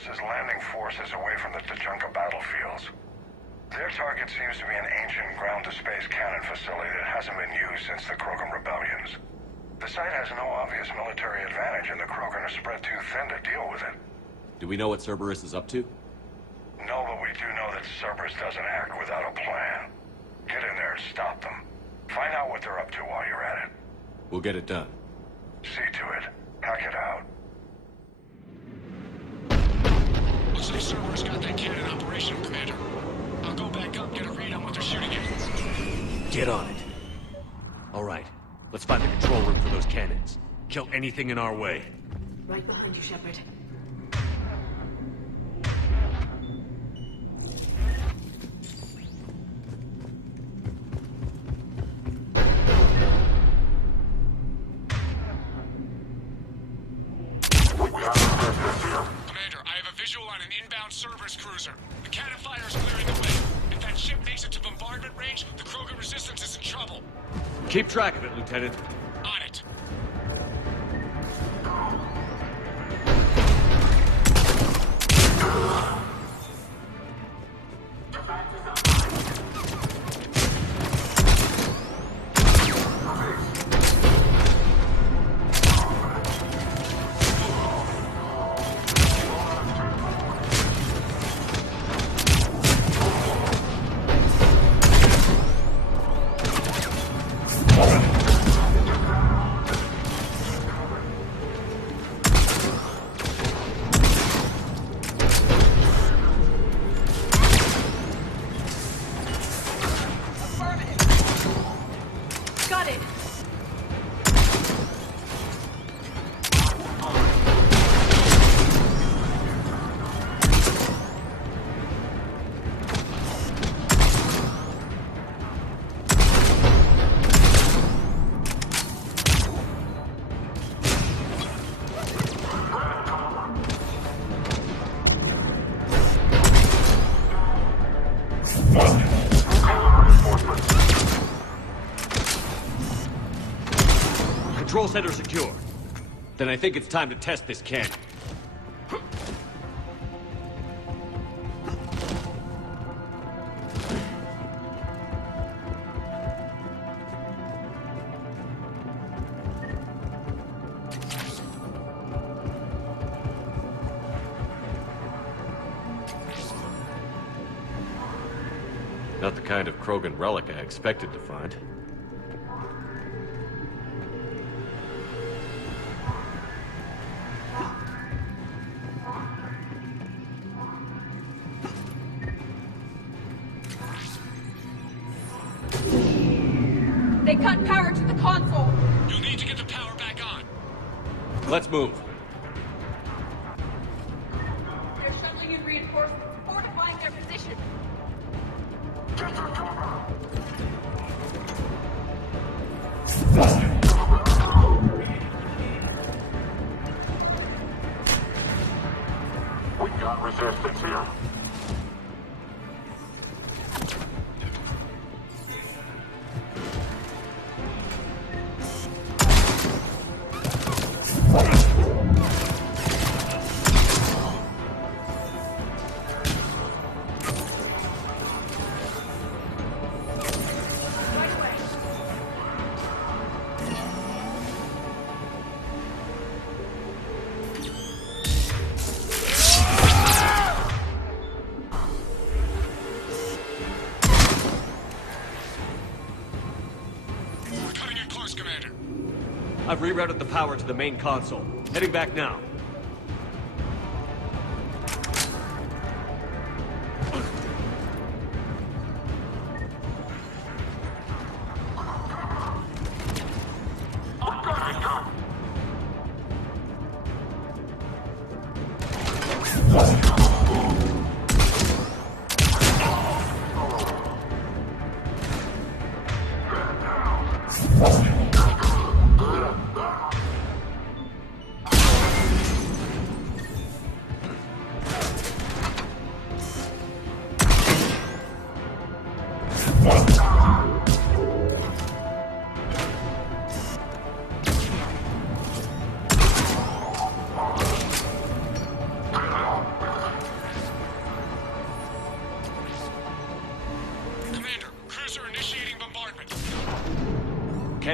Cerberus's landing forces away from the Tuchanka battlefields. Their target seems to be an ancient ground-to-space cannon facility that hasn't been used since the Krogan rebellions. The site has no obvious military advantage, and the Krogan are spread too thin to deal with it. Do we know what Cerberus is up to? No, but we do know that Cerberus doesn't act without a plan. Get in there and stop them. Find out what they're up to while you're at it. We'll get it done. See to it. Hack it out. Looks like Cerberus got that cannon operational, Commander. I'll go back up and get a read on what they're shooting at. Get on it. All right, let's find the control room for those cannons. Kill anything in our way. Right behind you, Shepard. Commander, I have a visual on an inbound Cerberus cruiser. The cannon fire is clearing the way. If that ship makes it to bombardment range, the Krogan resistance is in trouble. Keep track of it, Lieutenant. On it. Got it! Control center secure. Then I think it's time to test this cannon. Not the kind of Krogan relic I expected to find. They cut power to the console! You'll need to get the power back on. Let's move. They're shuttling in reinforcements, fortifying their position. We got resistance here. We're cutting it close, Commander. I've rerouted the power to the main console. Heading back now.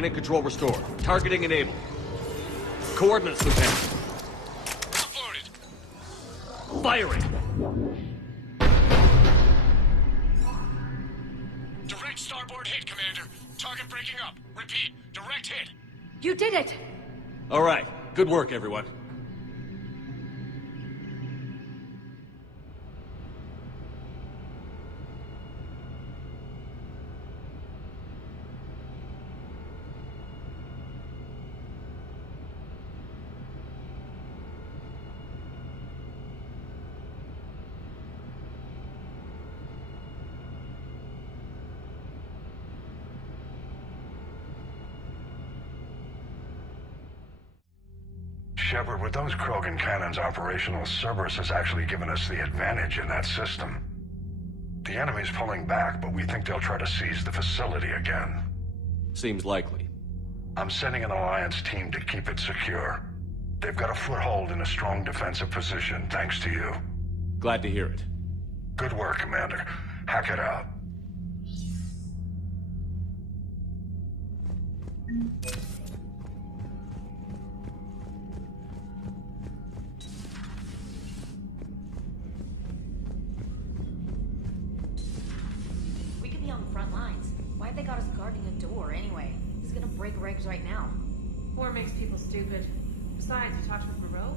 Cannon control restored. Targeting enabled. Coordinates, Lieutenant. Uploaded. Firing! Direct starboard hit, Commander. Target breaking up. Repeat, direct hit. You did it! All right. Good work, everyone. Shepard, with those Krogan cannons operational, Cerberus has actually given us the advantage in that system. The enemy's pulling back, but we think they'll try to seize the facility again. Seems likely. I'm sending an Alliance team to keep it secure. They've got a foothold in a strong defensive position, thanks to you. Glad to hear it. Good work, Commander. Hack it out. We could be on the front lines. Why have they got us guarding a door anyway? He's gonna break regs right now. War makes people stupid. Besides, you talked with Moreau?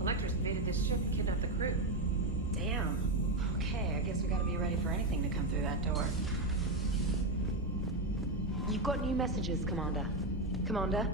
Electors invaded this ship and kidnapped the crew. Damn. Okay, I guess we gotta be ready for anything to come through that door. You've got new messages, Commander. Commander?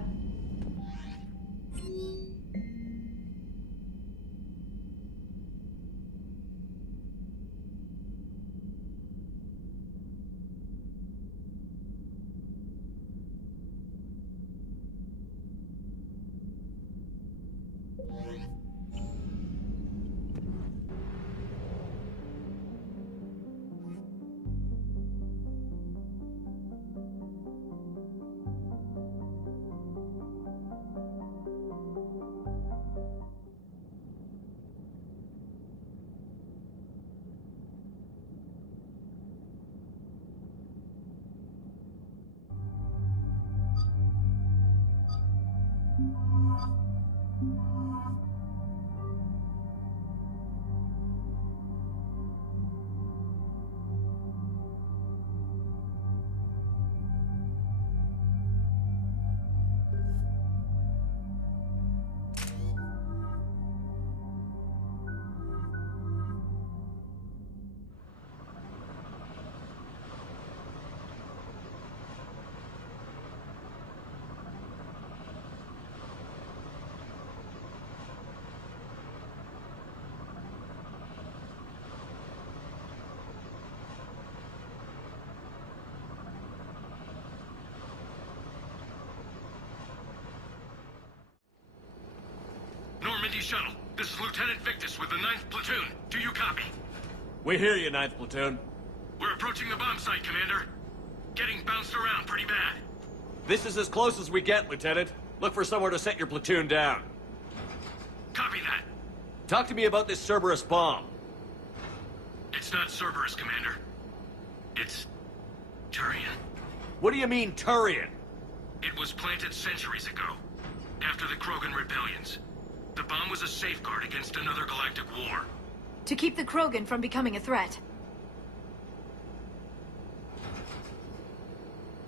Normandy shuttle. This is Lieutenant Victus with the 9th Platoon. Do you copy? We hear you, 9th Platoon. We're approaching the bomb site, Commander. Getting bounced around pretty bad. This is as close as we get, Lieutenant. Look for somewhere to set your platoon down. Copy that. Talk to me about this Cerberus bomb. It's not Cerberus, Commander. It's Turian. What do you mean, Turian? It was planted centuries ago, after the Krogan rebellions. The bomb was a safeguard against another galactic war. To keep the Krogan from becoming a threat.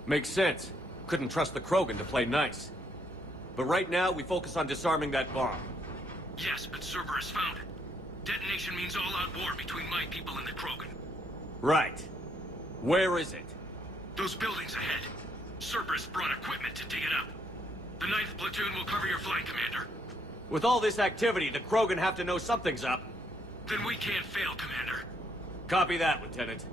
Makes sense. Couldn't trust the Krogan to play nice. But right now, we focus on disarming that bomb. Yes, but Cerberus found it. Detonation means all-out war between my people and the Krogan. Right. Where is it? Those buildings ahead. Cerberus brought equipment to dig it up. The 9th Platoon will cover your flank, Commander. With all this activity, the Krogan have to know something's up. Then we can't fail, Commander. Copy that, Lieutenant.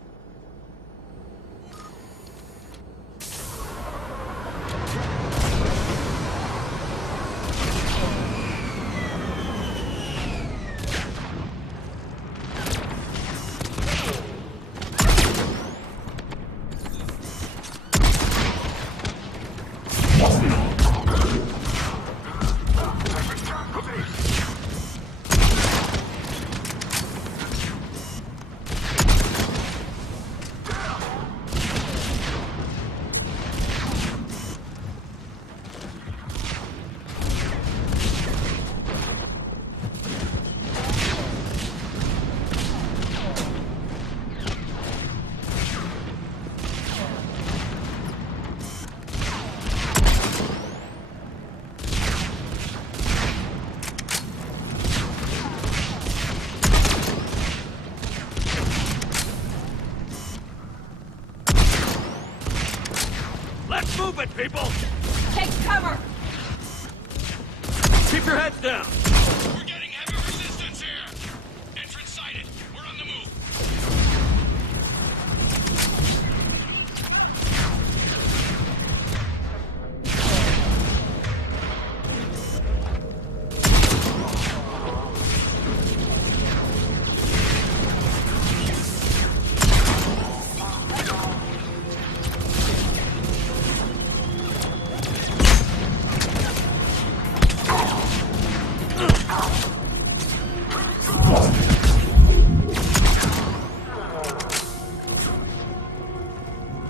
people! Take cover! Keep your heads down! We're getting heavy resistance here! Entrance sighted. We're on the move.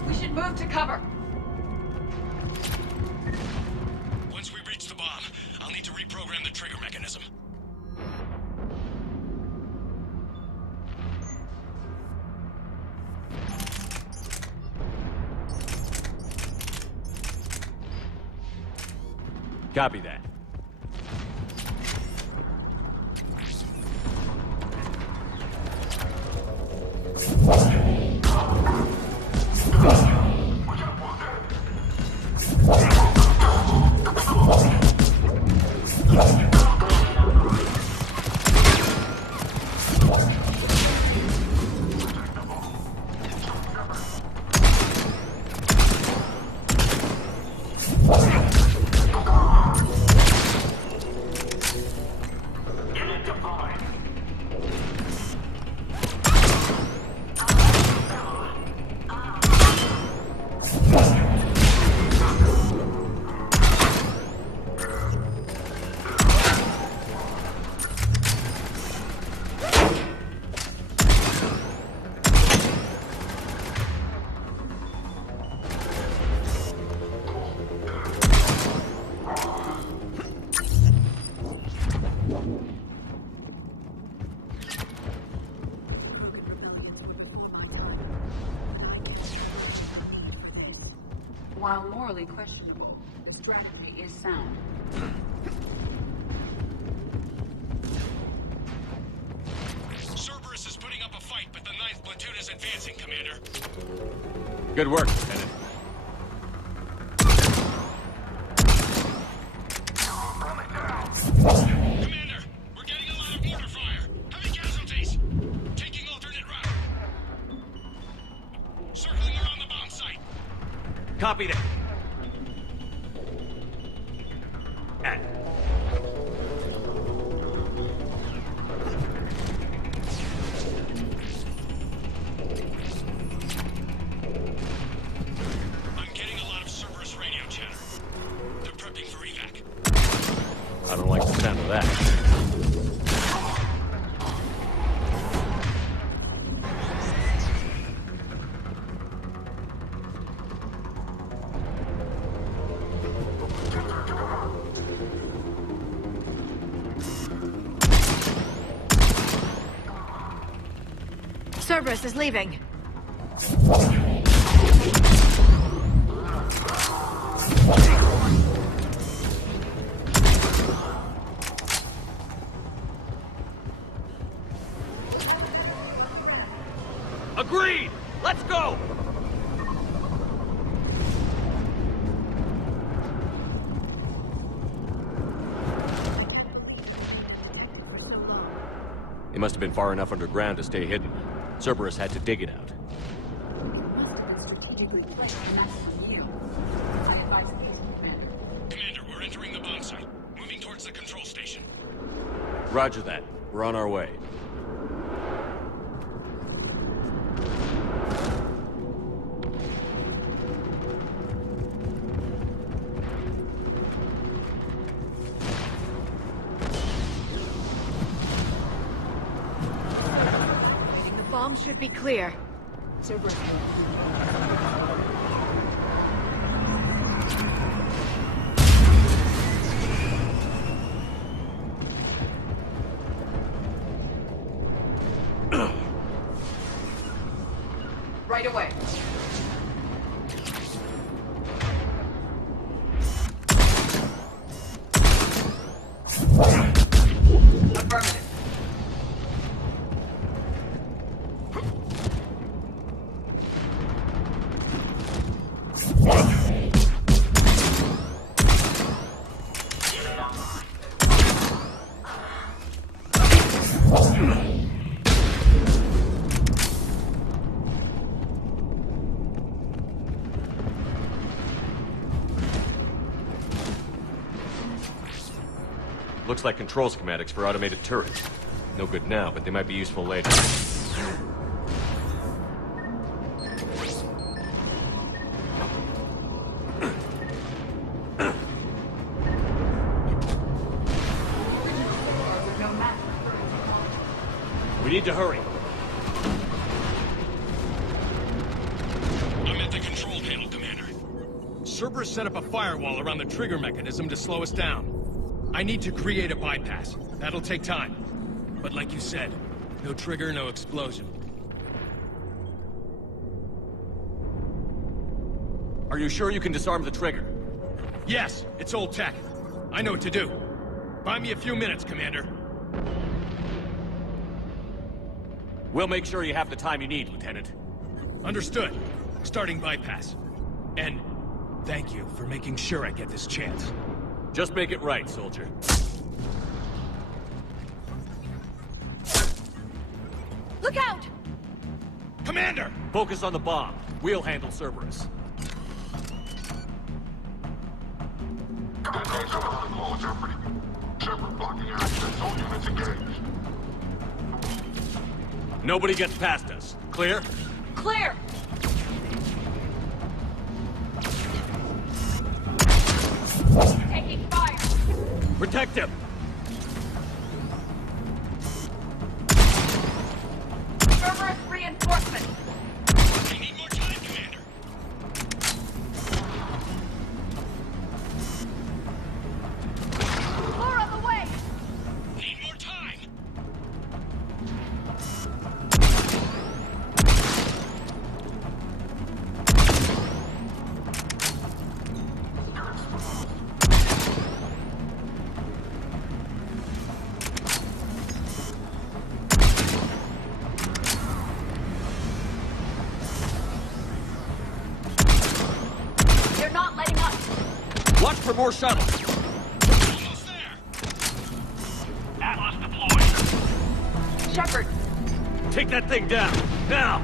We should move to cover. Once we reach the bomb, I'll need to reprogram the trigger mechanism. Copy that. While morally questionable, its strategy is sound. Cerberus is putting up a fight, but the 9th platoon is advancing, Commander. Good work, Lieutenant. Commander, we're getting a lot of mortar fire. Heavy casualties. Taking alternate route. Circling around the bomb site. Copy that. I'm getting a lot of Cerberus radio chatter. They're prepping for evac. I don't like the sound of that. Cerberus is leaving. Agreed! Let's go! They must have been far enough underground to stay hidden. Cerberus had to dig it out. It must have been strategically placed for maximum yield. I advise haste, Commander. Commander, we're entering the bomb site. Moving towards the control station. Roger that. We're on our way. The bomb should be clear. Cerberus. Right away. Affirmative. Looks like control schematics for automated turrets. No good now, but they might be useful later. We need to hurry. I'm at the control panel, Commander. Cerberus set up a firewall around the trigger mechanism to slow us down. I need to create a bypass. That'll take time. But like you said, no trigger, no explosion. Are you sure you can disarm the trigger? Yes, it's old tech. I know what to do. Buy me a few minutes, Commander. We'll make sure you have the time you need, Lieutenant. Understood. Starting bypass. And thank you for making sure I get this chance. Just make it right, soldier. Look out! Commander! Focus on the bomb. We'll handle Cerberus. Nobody gets past us. Clear? Clear! Taking fire! Protect him! Cerberus reinforcement! I need more time, Commander. More on the way! Need more time. They're not letting up! Watch for more shuttles! Almost there. Atlas deployed. Shepard! Take that thing down! Now!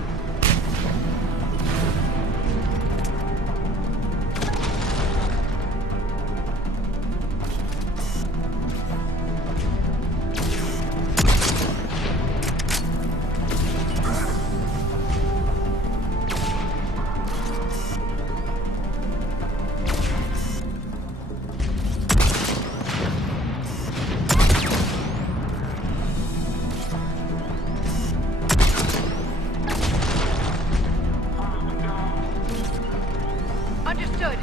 Understood!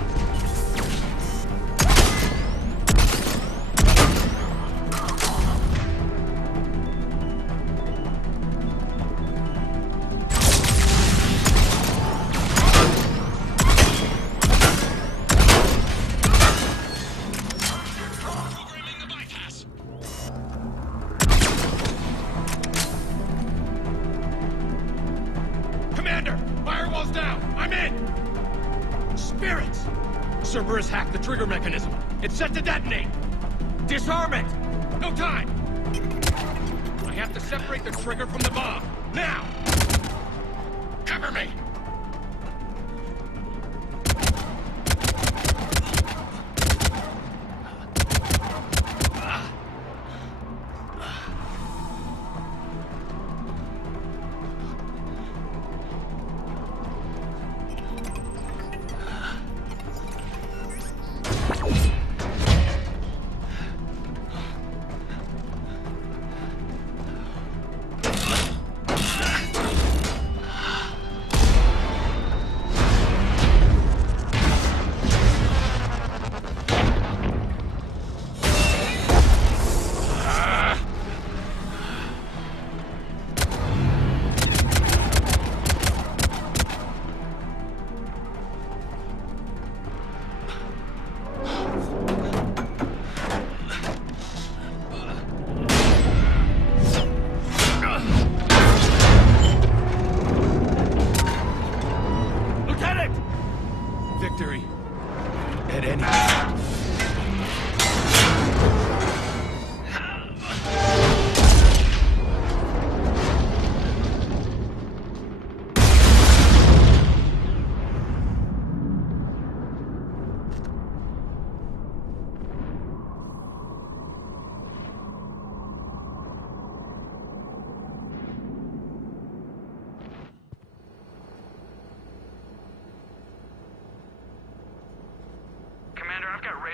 Programming the bypass. Commander, firewall's down. I'm in. Spirits! Cerberus hacked the trigger mechanism. It's set to detonate. Disarm it! No time! I have to separate the trigger from the bomb. Now! Cover me!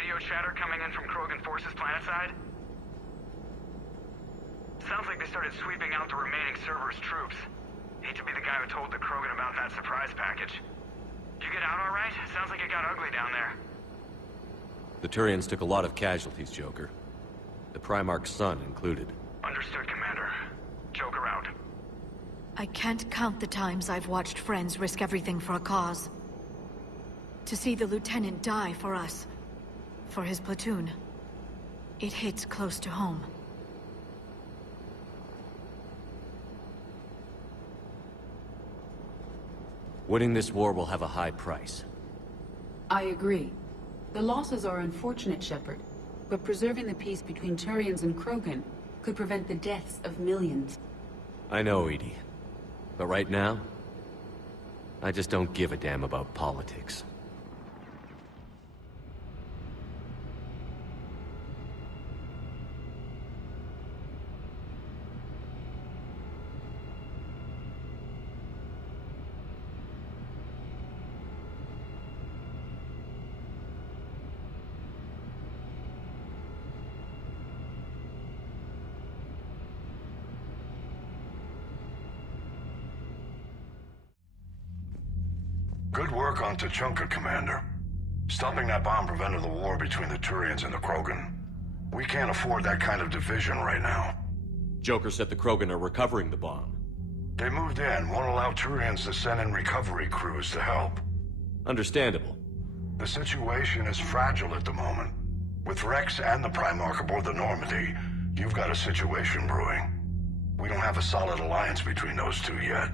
radio chatter coming in from Krogan forces planetside? Sounds like they started sweeping out the remaining Cerberus troops. Hate to be the guy who told the Krogan about that surprise package. You get out all right? Sounds like it got ugly down there. The Turians took a lot of casualties, Joker. The Primarch's son included. Understood, Commander. Joker out. I can't count the times I've watched friends risk everything for a cause. To see the Lieutenant die for us, for his platoon, it hits close to home. Winning this war will have a high price. I agree. The losses are unfortunate, Shepard, but preserving the peace between Turians and Krogan could prevent the deaths of millions. I know, Edie. But right now, I just don't give a damn about politics. Good work on Tuchanka, Commander. Stopping that bomb prevented the war between the Turians and the Krogan. We can't afford that kind of division right now. Joker said the Krogan are recovering the bomb. They moved in, won't allow Turians to send in recovery crews to help. Understandable. The situation is fragile at the moment. With Rex and the Primarch aboard the Normandy, you've got a situation brewing. We don't have a solid alliance between those two yet.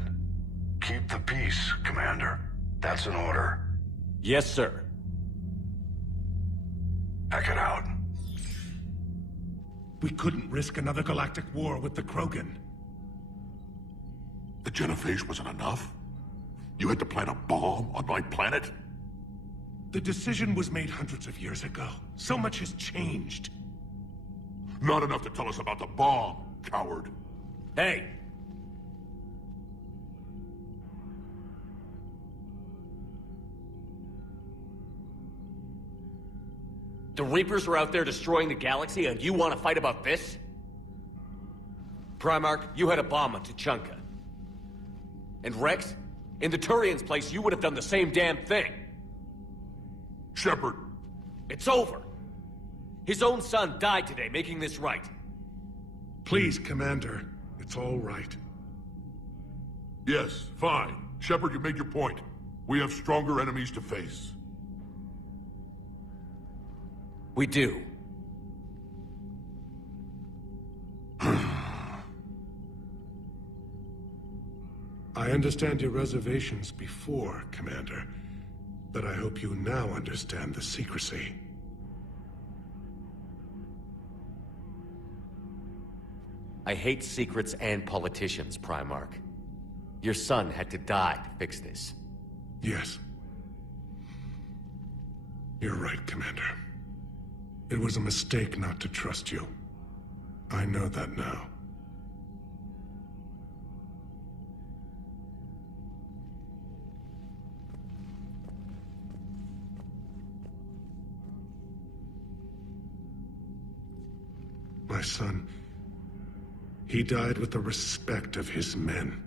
Keep the peace, Commander. That's an order. Yes, sir. Hack it out. We couldn't risk another galactic war with the Krogan. The genophage wasn't enough? You had to plant a bomb on my planet? The decision was made hundreds of years ago. So much has changed. Not enough to tell us about the bomb, coward. Hey! The Reapers are out there destroying the galaxy, and you want to fight about this? Primarch, you had a bomb on Tuchanka. And Rex, in the Turians' place, you would have done the same damn thing. Shepard. It's over. His own son died today, making this right. Please, Commander. It's all right. Yes, fine. Shepard, you made your point. We have stronger enemies to face. We do. I understand your reservations before, Commander, but I hope you now understand the secrecy. I hate secrets and politicians, Primarch. Your son had to die to fix this. Yes. You're right, Commander. It was a mistake not to trust you. I know that now. My son, he died with the respect of his men.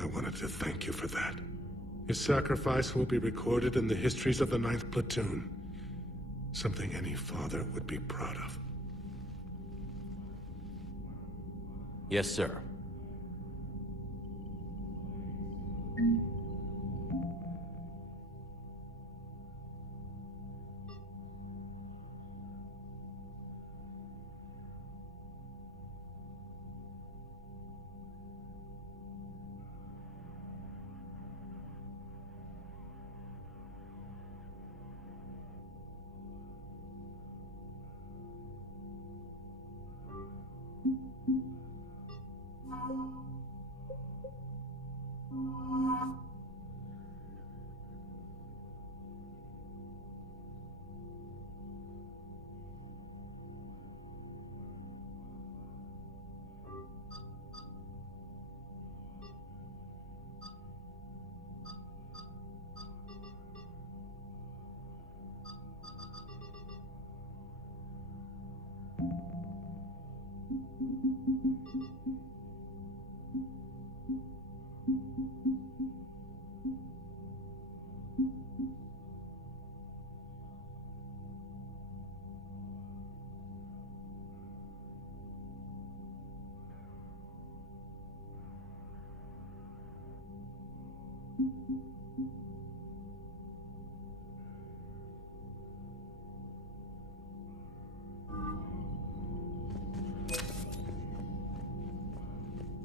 I wanted to thank you for that. His sacrifice will be recorded in the histories of the 9th Platoon. Something any father would be proud of. Yes, sir.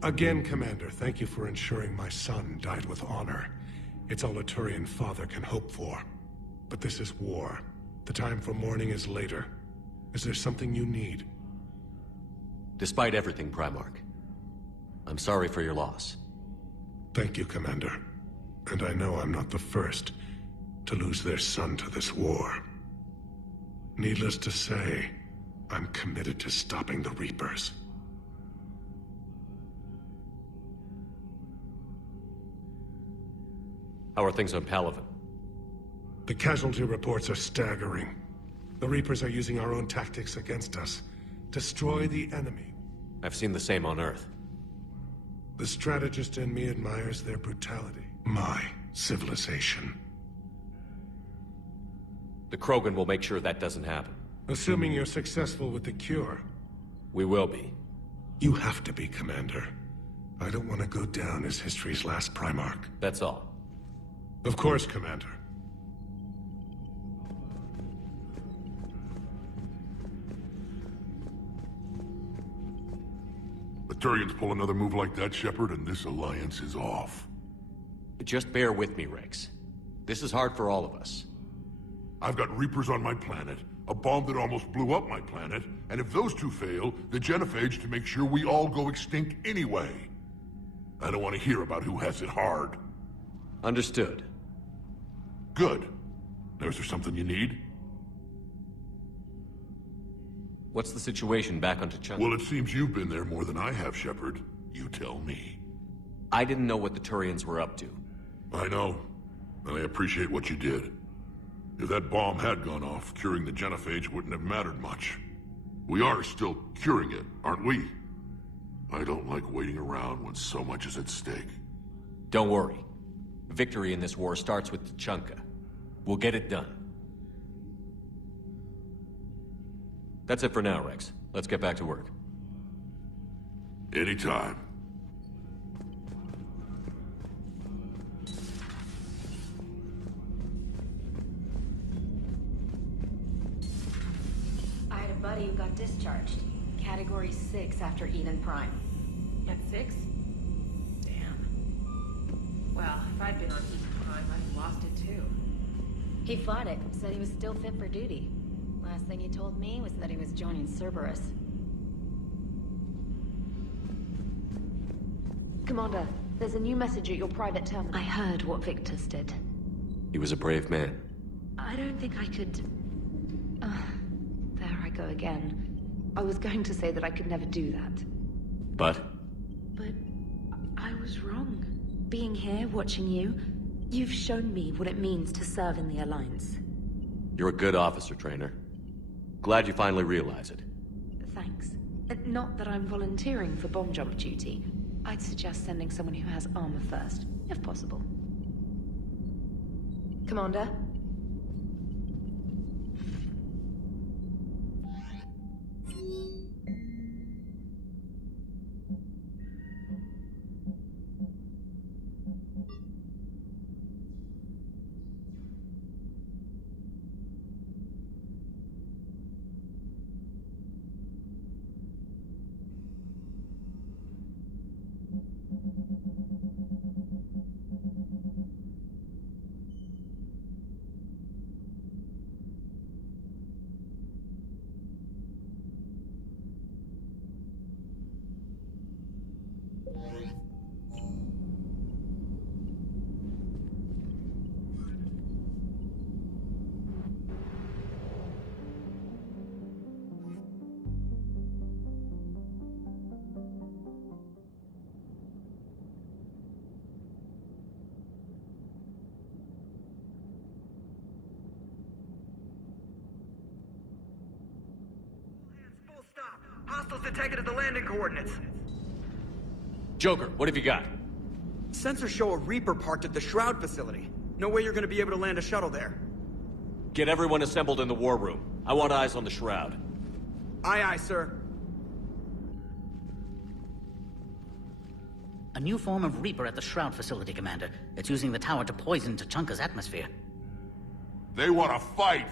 Again, Commander, thank you for ensuring my son died with honor. It's all a Turian father can hope for. But this is war. The time for mourning is later. Is there something you need? Despite everything, Primarch, I'm sorry for your loss. Thank you, Commander. And I know I'm not the first to lose their son to this war. Needless to say, I'm committed to stopping the Reapers. How are things on Palaven? The casualty reports are staggering. The Reapers are using our own tactics against us. Destroy the enemy. I've seen the same on Earth. The strategist in me admires their brutality. My civilization. The Krogan will make sure that doesn't happen. Assuming you're successful with the cure. We will be. You have to be, Commander. I don't want to go down as history's last Primarch. That's all. Of course, Commander. The Turians pull another move like that, Shepard, and this alliance is off. Just bear with me, Rex. This is hard for all of us. I've got Reapers on my planet, a bomb that almost blew up my planet, and if those two fail, the genophage to make sure we all go extinct anyway. I don't want to hear about who has it hard. Understood. Good. Now, is there something you need? What's the situation back on T'Chunga? Well, it seems you've been there more than I have, Shepard. You tell me. I didn't know what the Turians were up to. I know, and I appreciate what you did. If that bomb had gone off, curing the genophage wouldn't have mattered much. We are still curing it, aren't we? I don't like waiting around when so much is at stake. Don't worry. Victory in this war starts with T'Chunga. We'll get it done. That's it for now, Rex. Let's get back to work. Anytime. I had a buddy who got discharged. Category 6 after Eden Prime. At 6? Damn. Well, if I'd been on Eden Prime, I'd have lost it too. He fought it, said he was still fit for duty. Last thing he told me was that he was joining Cerberus. Commander, there's a new message at your private terminal. I heard what Victor's did. He was a brave man. I don't think I could... there I go again. I was going to say that I could never do that. But? But I was wrong. Being here, watching you, you've shown me what it means to serve in the Alliance. You're a good officer, Trainer. Glad you finally realize it. Thanks. Not that I'm volunteering for bomb jump duty. I'd suggest sending someone who has armor first, if possible. Commander? Hostiles detected at the landing coordinates. Joker, what have you got? Sensors show a Reaper parked at the Shroud facility. No way you're gonna be able to land a shuttle there. Get everyone assembled in the war room. I want eyes on the Shroud. Aye, aye, sir. A new form of Reaper at the Shroud facility, Commander. It's using the tower to poison Tachanka's atmosphere. They want to fight!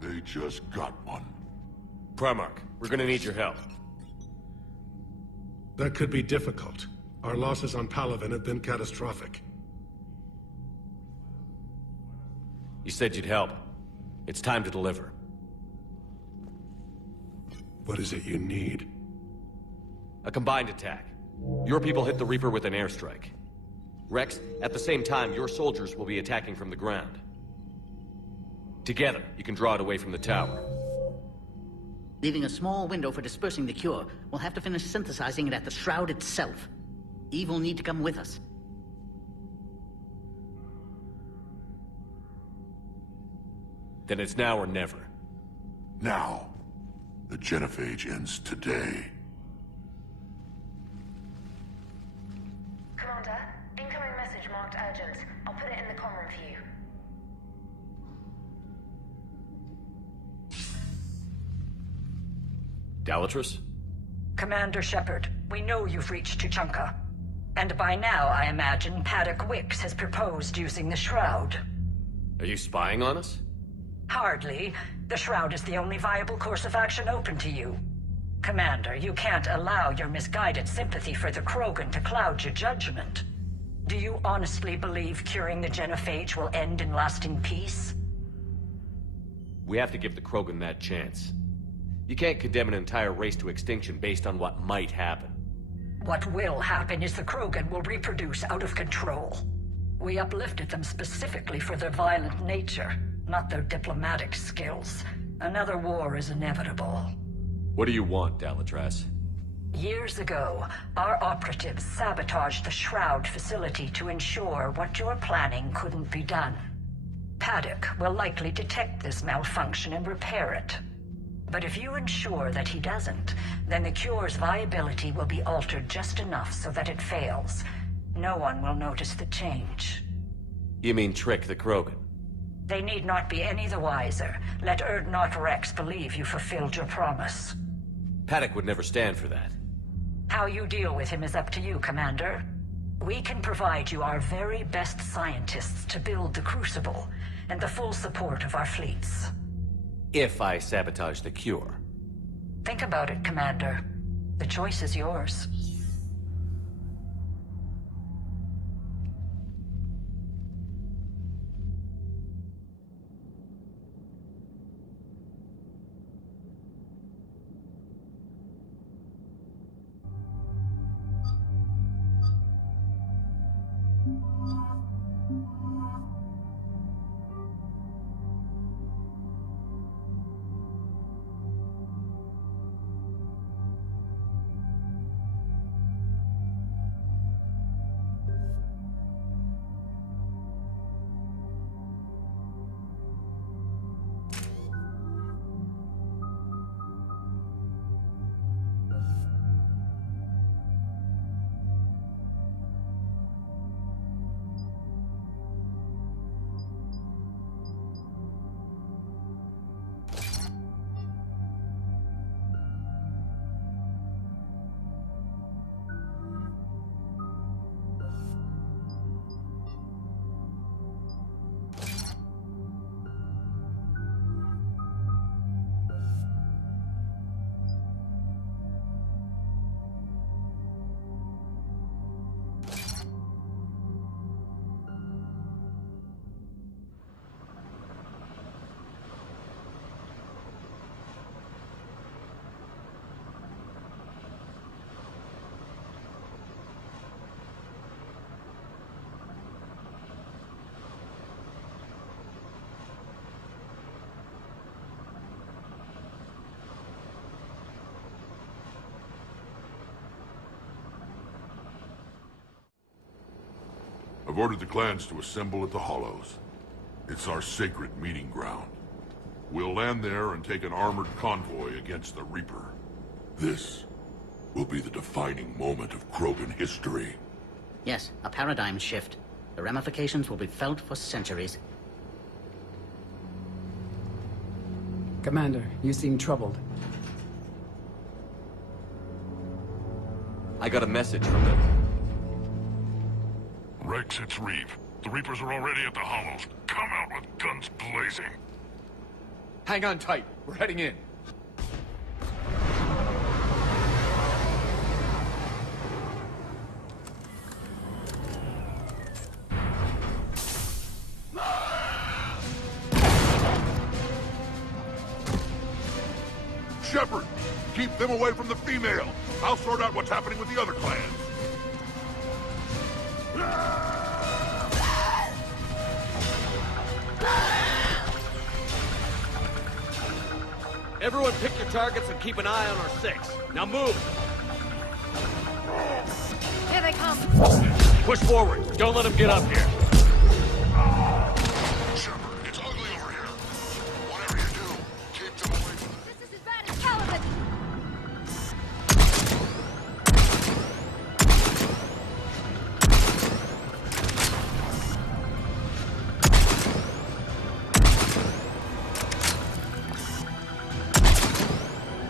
They just got one. Primarch, we're gonna need your help. That could be difficult. Our losses on Palaven have been catastrophic. You said you'd help. It's time to deliver. What is it you need? A combined attack. Your people hit the Reaper with an airstrike. Rex, at the same time, your soldiers will be attacking from the ground. Together, you can draw it away from the tower. Leaving a small window for dispersing the cure. We'll have to finish synthesizing it at the Shroud itself. Eve will need to come with us. Then it's now or never. Now. The genophage ends today. Commander, incoming message marked urgent. I'll put it in the comm room for you. Dalatrus? Commander Shepard, we know you've reached Tuchanka. And by now, I imagine Paddock Wicks has proposed using the Shroud. Are you spying on us? Hardly. The Shroud is the only viable course of action open to you. Commander, you can't allow your misguided sympathy for the Krogan to cloud your judgment. Do you honestly believe curing the genophage will end in lasting peace? We have to give the Krogan that chance. You can't condemn an entire race to extinction based on what might happen. What will happen is the Krogan will reproduce out of control. We uplifted them specifically for their violent nature, not their diplomatic skills. Another war is inevitable. What do you want, Dalatrus? Years ago, our operatives sabotaged the Shroud facility to ensure what you're planning couldn't be done. Paddock will likely detect this malfunction and repair it. But if you ensure that he doesn't, then the cure's viability will be altered just enough so that it fails. No one will notice the change. You mean trick the Krogan? They need not be any the wiser. Let Urdnot Rex believe you fulfilled your promise. Paddock would never stand for that. How you deal with him is up to you, Commander. We can provide you our very best scientists to build the Crucible, and the full support of our fleets. If I sabotage the cure. Think about it, Commander. The choice is yours. I've ordered the clans to assemble at the Hollows. It's our sacred meeting ground. We'll land there and take an armored convoy against the Reaper. This will be the defining moment of Krogan history. Yes, a paradigm shift. The ramifications will be felt for centuries. Commander, you seem troubled. I got a message from them. Rex, it's Reeve. The Reapers are already at the hollows. Come out with guns blazing. Hang on tight. We're heading in. Shepard, keep them away from the female. I'll sort out what's happening with the other clans. Everyone pick your targets and keep an eye on our 6. Now move! Here they come! Push forward. Don't let them get up here. Shepard, it's ugly over here. Whatever you do, keep them away from it. This is as bad as Caliban!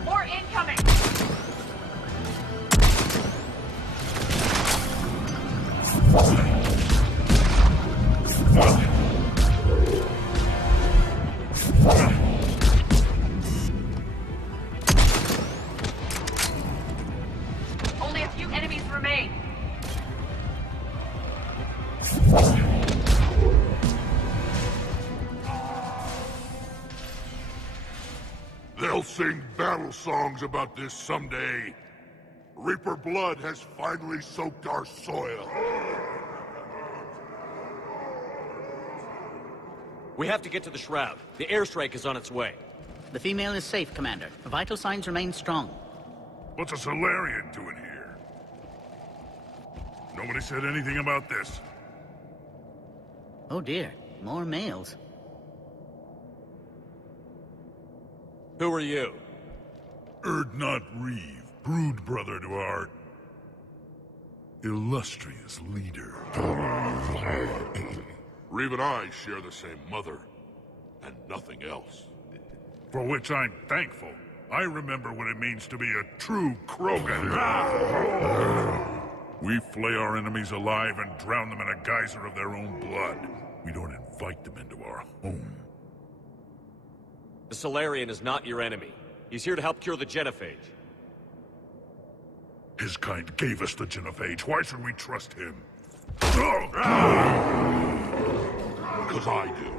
More incoming! Only a few enemies remain. They'll sing battle songs about this someday. Reaper blood has finally soaked our soil. We have to get to the Shroud. The airstrike is on its way. The female is safe, Commander. Vital signs remain strong. What's a Solarian doing here? Nobody said anything about this. Oh dear, more males. Who are you? Erdnot Reeve, brood brother to our illustrious leader. Reeve and I share the same mother, and nothing else. For which I'm thankful. I remember what it means to be a true Krogan. We flay our enemies alive and drown them in a geyser of their own blood. We don't invite them into our home. The Solarian is not your enemy. He's here to help cure the genophage. His kind gave us the genophage. Why should we trust him? Because I do.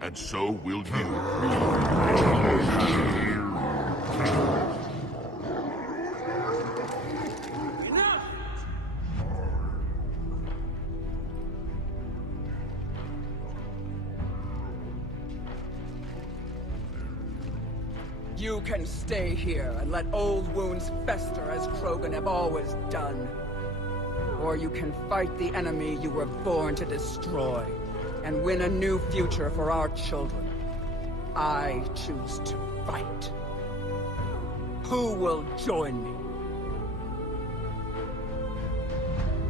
And so will you. You can stay here and let old wounds fester as Krogan have always done. Or you can fight the enemy you were born to destroy, and win a new future for our children. I choose to fight. Who will join me?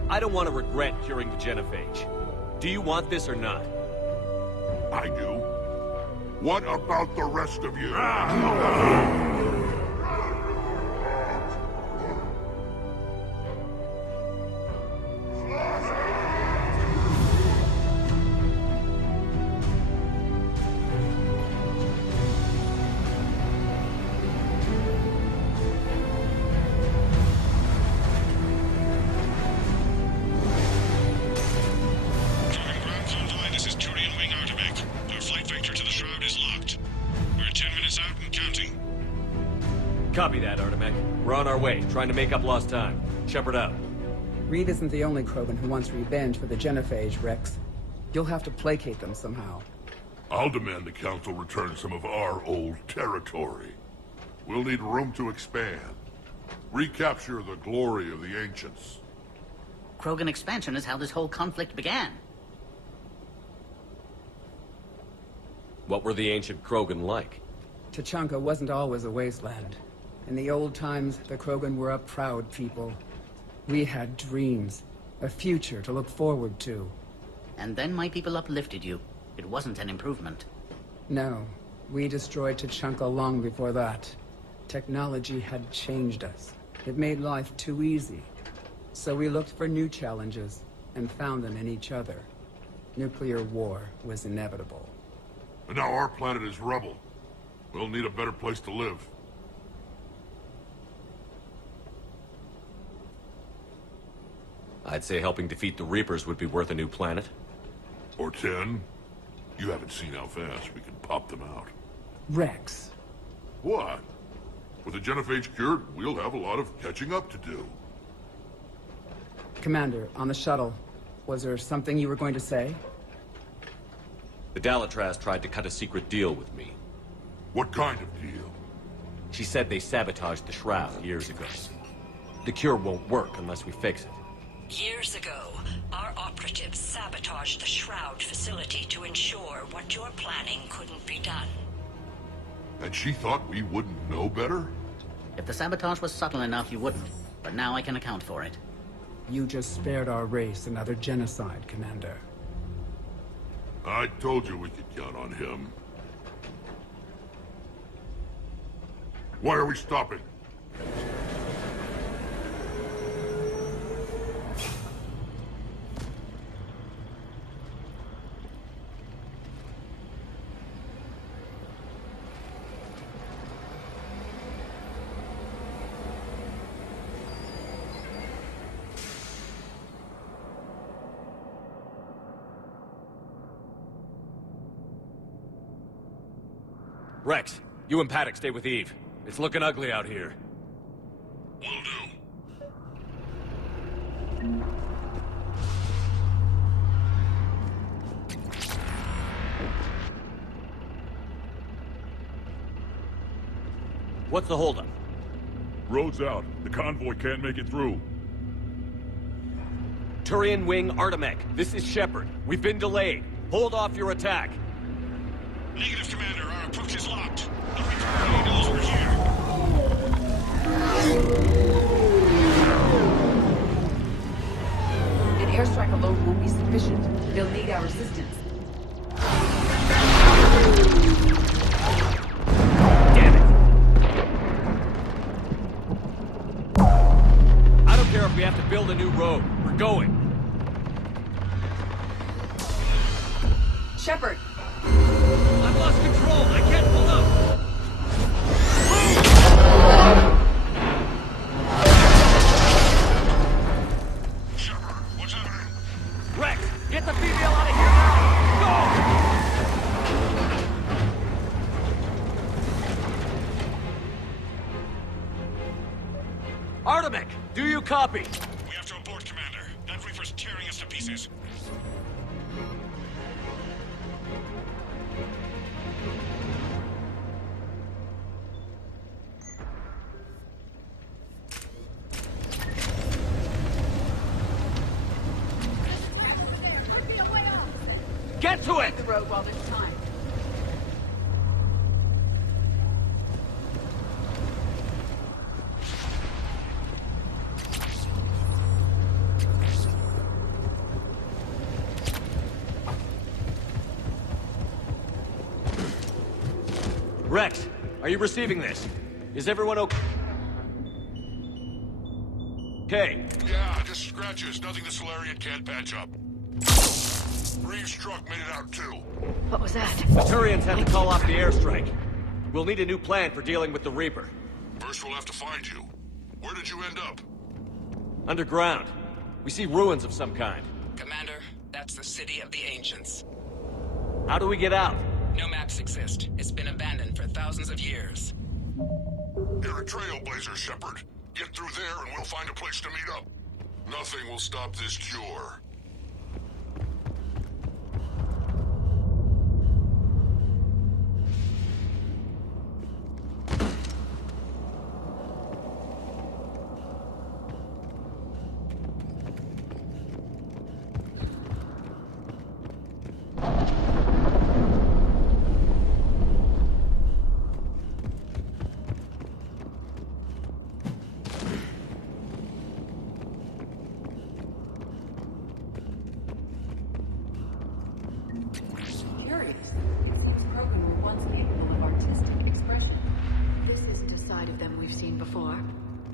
I don't want to regret curing the genophage. Do you want this or not? I do. What about the rest of you? Copy that, Artemek. We're on our way, trying to make up lost time. Shepard out. Reeve isn't the only Krogan who wants revenge for the genophage, Rex. You'll have to placate them somehow. I'll demand the Council return some of our old territory. We'll need room to expand. Recapture the glory of the Ancients. Krogan expansion is how this whole conflict began. What were the ancient Krogan like? Tachanka wasn't always a wasteland. In the old times, the Krogan were a proud people. We had dreams, a future to look forward to. And then my people uplifted you. It wasn't an improvement. No, we destroyed Tachanka long before that. Technology had changed us. It made life too easy. So we looked for new challenges, and found them in each other. Nuclear war was inevitable. And now our planet is rubble. We'll need a better place to live. I'd say helping defeat the Reapers would be worth a new planet. Or 10. You haven't seen how fast we can pop them out. Rex. What? With the genophage cured, we'll have a lot of catching up to do. Commander, on the shuttle, was there something you were going to say? The Dalatraz tried to cut a secret deal with me. What kind of deal? She said they sabotaged the Shroud years ago. The cure won't work unless we fix it. Years ago, our operatives sabotaged the Shroud facility to ensure what you're planning couldn't be done. And she thought we wouldn't know better? If the sabotage was subtle enough, you wouldn't. But now I can account for it. You just spared our race another genocide, Commander. I told you we could count on him. Why are we stopping? Rex, you and Paddock stay with Eve. It's looking ugly out here. Will do. What's the holdup? Road's out. The convoy can't make it through. Turian Wing Artemek, this is Shepard. We've been delayed. Hold off your attack. Negative, Commander. Our approach is locked. The Reaper knows we're here. An airstrike alone won't be sufficient. They'll need our assistance. Damn it. I don't care if we have to build a new road. We're going. Shepard! I've lost control. I can't pull up. Shepard, what's happening? Rex, get the female out of here now. Go! Artemek, do you copy? We have to abort, Commander. That Reaper's tearing us to pieces. Get to it! Take the road while there's time. Rex, are you receiving this? Is everyone okay? Yeah, just scratches. Nothing the Solarian can't patch up. Reeves' truck made it out too. What was that? The Turians had to call off the airstrike. We'll need a new plan for dealing with the Reaper. First we'll have to find you. Where did you end up? Underground. We see ruins of some kind. Commander, that's the City of the Ancients. How do we get out? No maps exist. It's been abandoned for thousands of years. You're a trailblazer, Shepard. Get through there and we'll find a place to meet up. Nothing will stop this cure.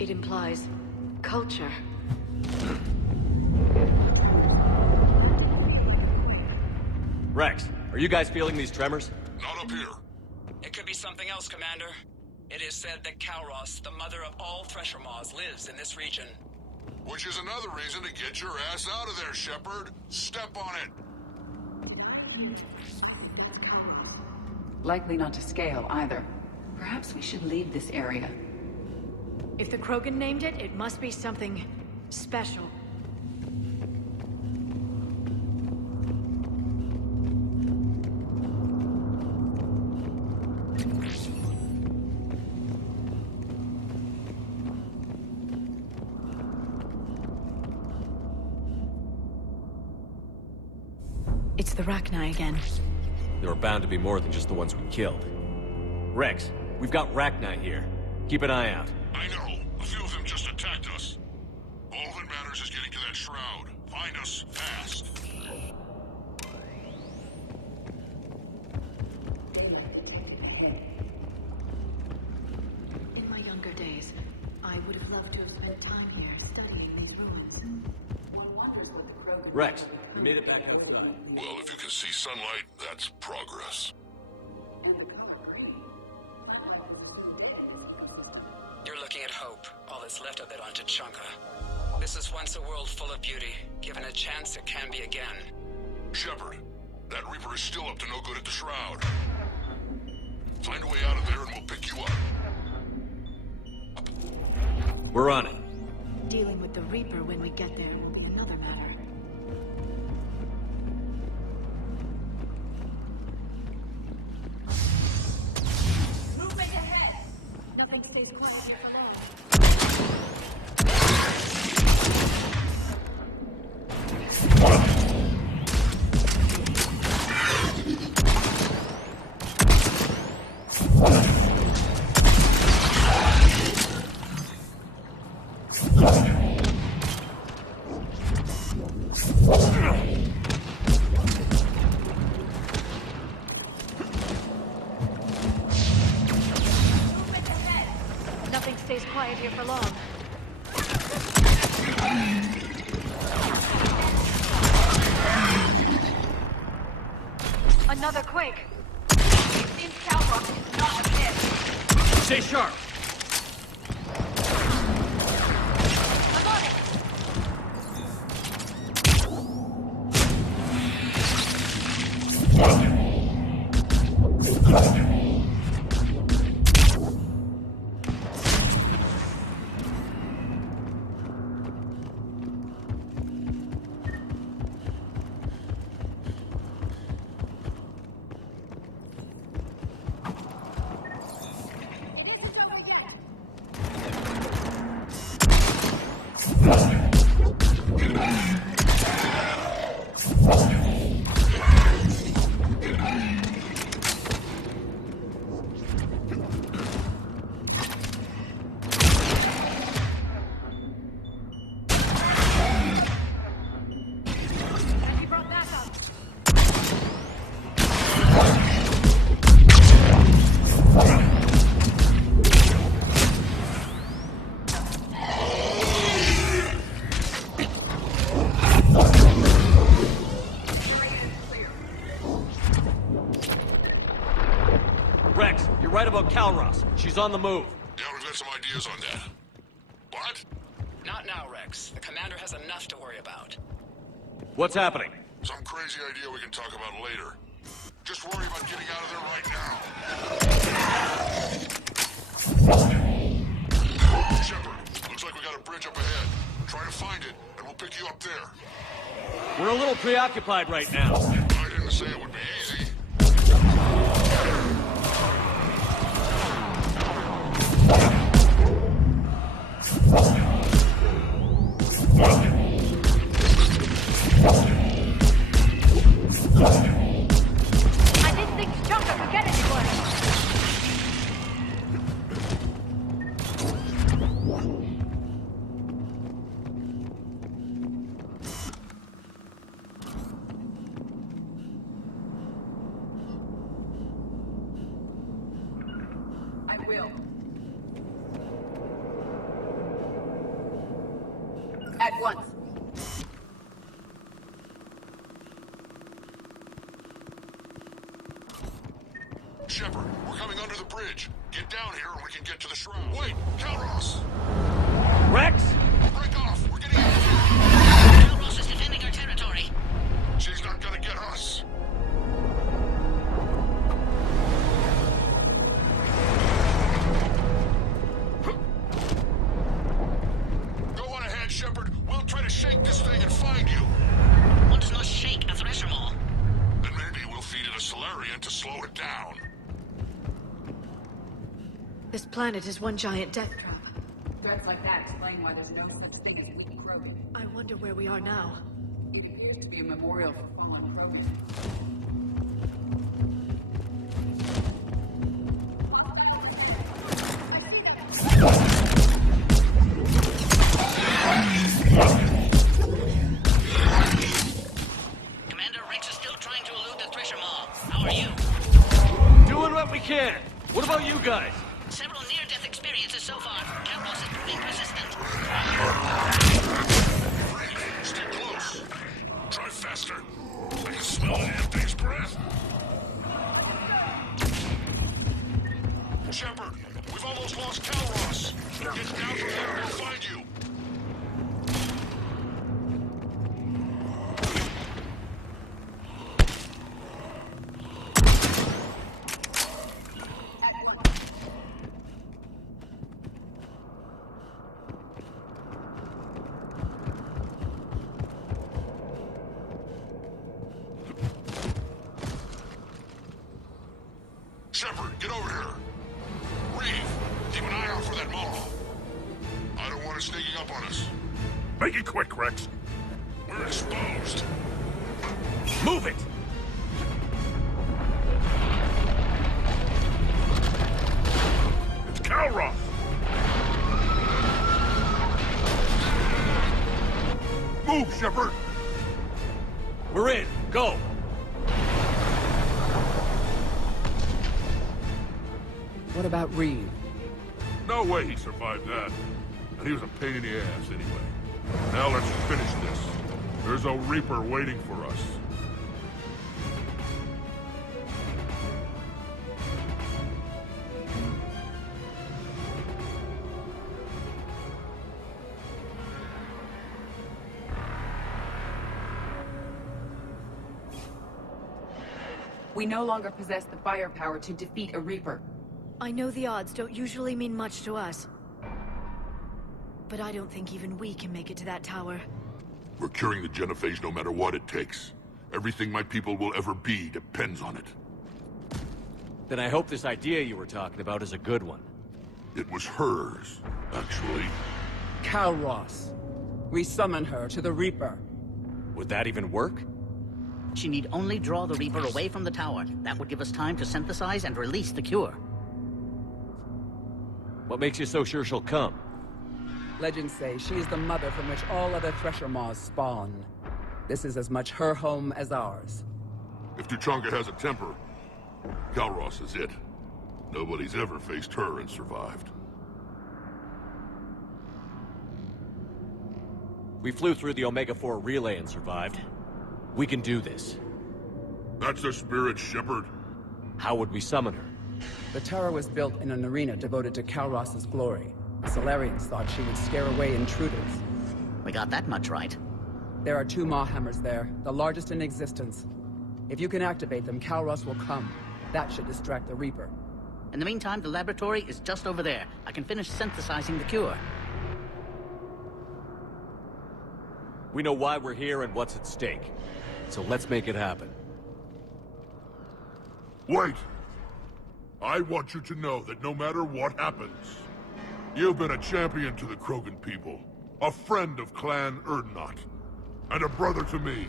It implies culture. Rex, are you guys feeling these tremors? Not up here. It could be something else, Commander. It is said that Kalros, the mother of all Thresher Maws, lives in this region. Which is another reason to get your ass out of there, Shepard. Step on it. Likely not to scale, either. Perhaps we should leave this area. If the Krogan named it, it must be something special. It's the Rachni again. There are bound to be more than just the ones we killed. Rex, we've got Rachni here. Keep an eye out. I know. A few of them just attacked us. All that matters is getting to that shroud. Find us fast. In my younger days, I would have loved to have spent time here studying these ruins. One wonders what the Krogan... Rex, we made it back outside. Well, if you can see sunlight, that's progress. You're looking at hope, all that's left of it on Tachanka. This is once a world full of beauty. Given a chance, it can be again. Shepard, that Reaper is still up to no good at the shroud. Find a way out of there and we'll pick you up. We're on it. Dealing with the Reaper when we get there will be another matter. Movement ahead! Nothing stays quiet here for long. Nothing stays quiet here for long. Another quake. It seems Kalros is not a pit. Stay sharp. I'm on it! Rex, you're right about Kalros. She's on the move. Yeah, we've got some ideas on that. What? Not now, Rex. The commander has enough to worry about. What's happening? Some crazy idea we can talk about later. Just worry about getting out of there right now. Shepard, looks like we got a bridge up ahead. Try to find it, and we'll pick you up there. We're a little preoccupied right now. I didn't say it would be easy. I didn't think Tachanka could get anywhere! At once. Shepard, we're coming under the bridge. Get down here and we can get to the shroud. Wait, Calros! Rex! Break off! We're getting out of here! Calros is defending our territory. She's not gonna get us. Go on ahead, Shepard. We'll try to shake this thing and find you. One does not shake a thresher maw. Then maybe we'll feed it a Solarian to slow it down. This planet is one giant death trap. Threats like that explain why there's no such thing as weak Krogan. I wonder where we are now. It appears to be a memorial for fallen Krogan. Commander, Rex is still trying to elude the thresher maw. How are you? Doing what we can. What about you guys? Several near-death experiences so far. Calros is proving persistent. Stay close. Try faster. I can smell the damn thing's breath. Shepard, we've almost lost Calros. Get down from there and we'll find you. Shepard, get over here. Reeve, keep an eye out for that maw. I don't want it sneaking up on us. Make it quick, Rex. We're exposed. Move it! It's Calros! Move, Shepard! We're in. Go! What about Reeve? No way he survived that. And he was a pain in the ass anyway. Now let's finish this. There's a Reaper waiting for us. We no longer possess the firepower to defeat a Reaper. I know the odds don't usually mean much to us. But I don't think even we can make it to that tower. We're curing the genophage no matter what it takes. Everything my people will ever be depends on it. Then I hope this idea you were talking about is a good one. It was hers, actually. Calros. We summon her to the Reaper. Would that even work? She need only draw the Reaper away from the tower. That would give us time to synthesize and release the cure. What makes you so sure she'll come? Legends say she is the mother from which all other thresher maws spawn. This is as much her home as ours. If Tuchanka has a temper, Calros is it. Nobody's ever faced her and survived. We flew through the Omega-4 relay and survived. We can do this. That's the spirit, Shepard. How would we summon her? The tower was built in an arena devoted to Calros' glory. The Solarians thought she would scare away intruders. We got that much right. There are 2 maw hammers there, the largest in existence. If you can activate them, Calros will come. That should distract the Reaper. In the meantime, the laboratory is just over there. I can finish synthesizing the cure. We know why we're here and what's at stake. So let's make it happen. Wait! I want you to know that no matter what happens, you've been a champion to the Krogan people, a friend of Clan Erdnot, and a brother to me.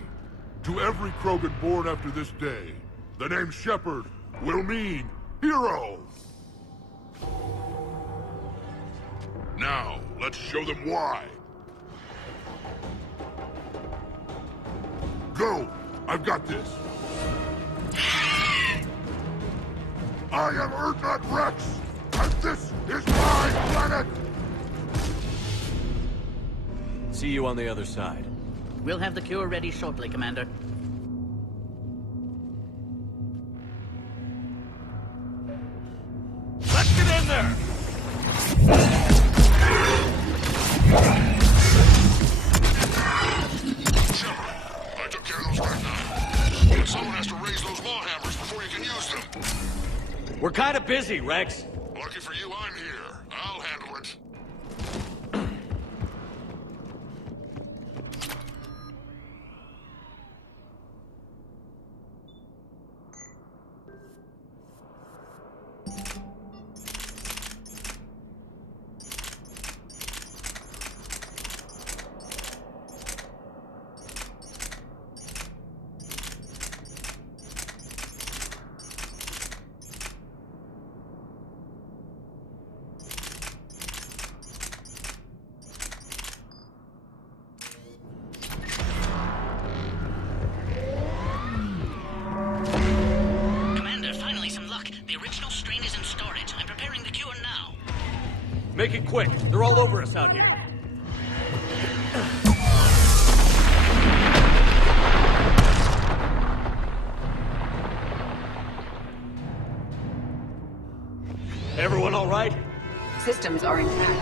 To every Krogan born after this day, the name Shepard will mean hero! Now, let's show them why. Go! I've got this! I am Erdnot Rex, and this is my planet! See you on the other side. We'll have the cure ready shortly, Commander. Let's get in there! Shepard, I took care of those right now. But someone has to raise those law hammers before you can use them. We're kind of busy, Rex. Lucky for you, I'm here. I'll handle it. Make it quick. They're all over us out here. Everyone all right? Systems are intact.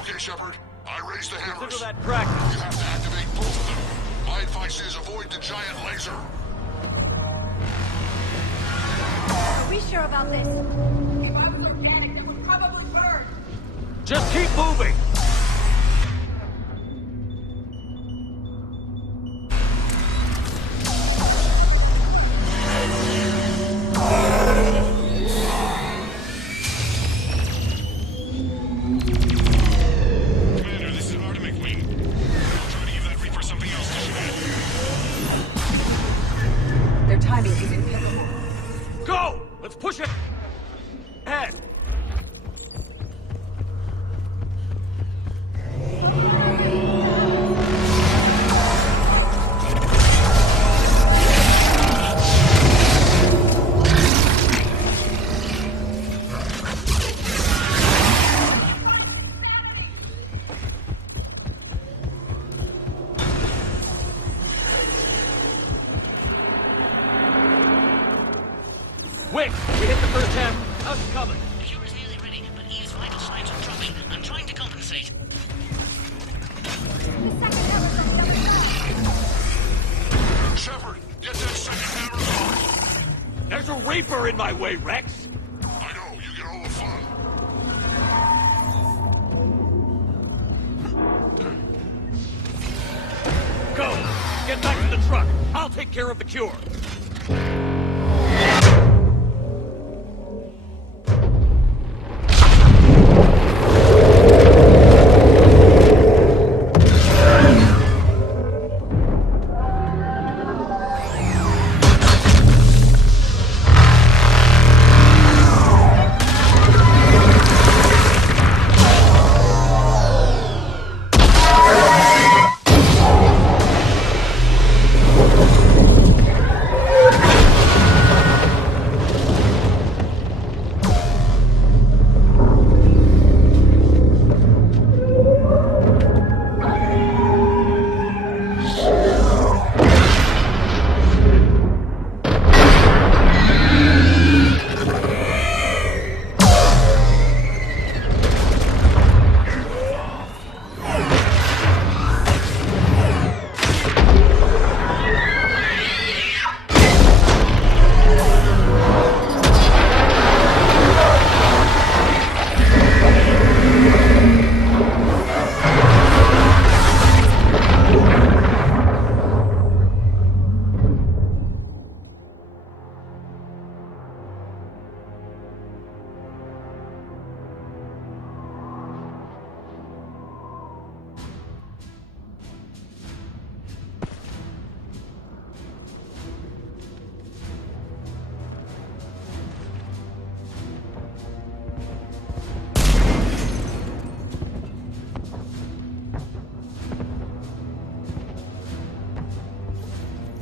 Okay, Shepard. I raised the hammers. Consider that practice. You have to activate both of them. My advice is avoid the giant laser. Are we sure about this? If I was organic, it would probably burn. Just keep moving! Commander, this is Artemic Wing. I'll try to give that Reaper something else to shoot at. Their timing is impeccable. Go! Let's push it! Ahead! Wick, we hit the first half. How's it coming? The cure is nearly ready, but Eve's vital signs are dropping. I'm trying to compensate. Shepard, get that second hammer going. There's a Reaper in my way, Rex! I know, you get all the fun. Go! Get back to the truck! I'll take care of the cure!